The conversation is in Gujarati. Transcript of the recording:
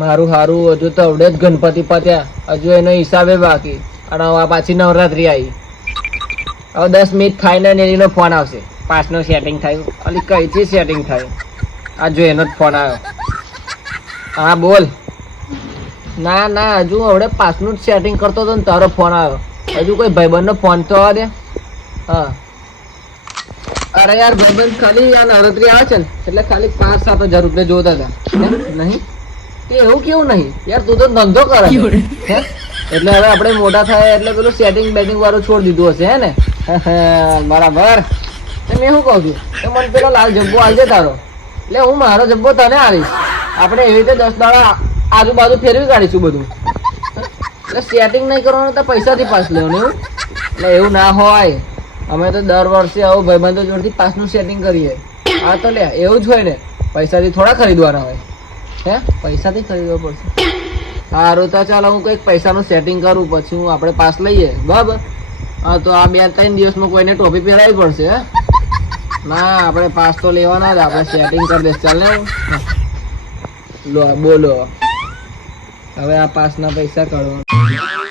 મારું હારું હજુ તો અવડે જ ગણપતિ પત્યા, હજુ એનો હિસાબે બાકી. અને હવે પાછી નવરાત્રી આવી. હવે 10 મિનિટ ખાઈને એનો ફોન આવશે. પાસનું સેટિંગ થયું. અલી કઈથી સેટિંગ થયું? આ જો એનો જ ફોન આવ્યો. હા બોલ. ના ના હજુ હવડે પાસનું જ સેટિંગ કરતો હતો ને તારો ફોન આવ્યો. હજુ કોઈ ભાઈબંધનો ફોન તો આવવા દે. હા અરે યાર ભાઈબંધ ખાલી આ નવરાત્રી આવે છે ને એટલે ખાલી 5-7 હજાર રૂપિયા જોતા હતા. નહીં તે એવું કેવું નહીં યાર, તું તો ધંધો કરે હે. એટલે હવે આપણે મોટા થાય એટલે પેલું સેટિંગ બેટિંગ વાળું છોડી દીધું હશે હે ને. બરાબર. મેં શું કહું છું તો મને પેલો લાલ જબ્બો આવજે તારો, એટલે હું મારો જબ્બો તને આવીશ. આપણે એવી રીતે 10 દાડા આજુબાજુ ફેરવી કાઢીશું બધું. એટલે સેટિંગ નહીં કરવાનું તો પૈસાથી પાસ લેવાનું એવું. એટલે એવું ના હોય. અમે તો દર વર્ષે આવું ભાઈબંધો જોડથી પાસનું સેટિંગ કરીએ. હા તો લે એવું જ હોય ને, પૈસાથી થોડા ખરીદવાના હોય હે, પૈસાથી ખરીદવા પડશે. સારું તો ચાલો હું કંઈક પૈસાનું સેટિંગ કરું પછી હું આપણે પાસ લઈએ બરાબર. હા તો આ 2-3 દિવસમાં કોઈને ટોપી પહેરાવી પડશે હે. ના આપણે પાસ તો લેવાના જ, આપણે સેટિંગ કરી દઈશ. ચાલ ને લો બોલો હવે આ પાસના પૈસા કાઢવા.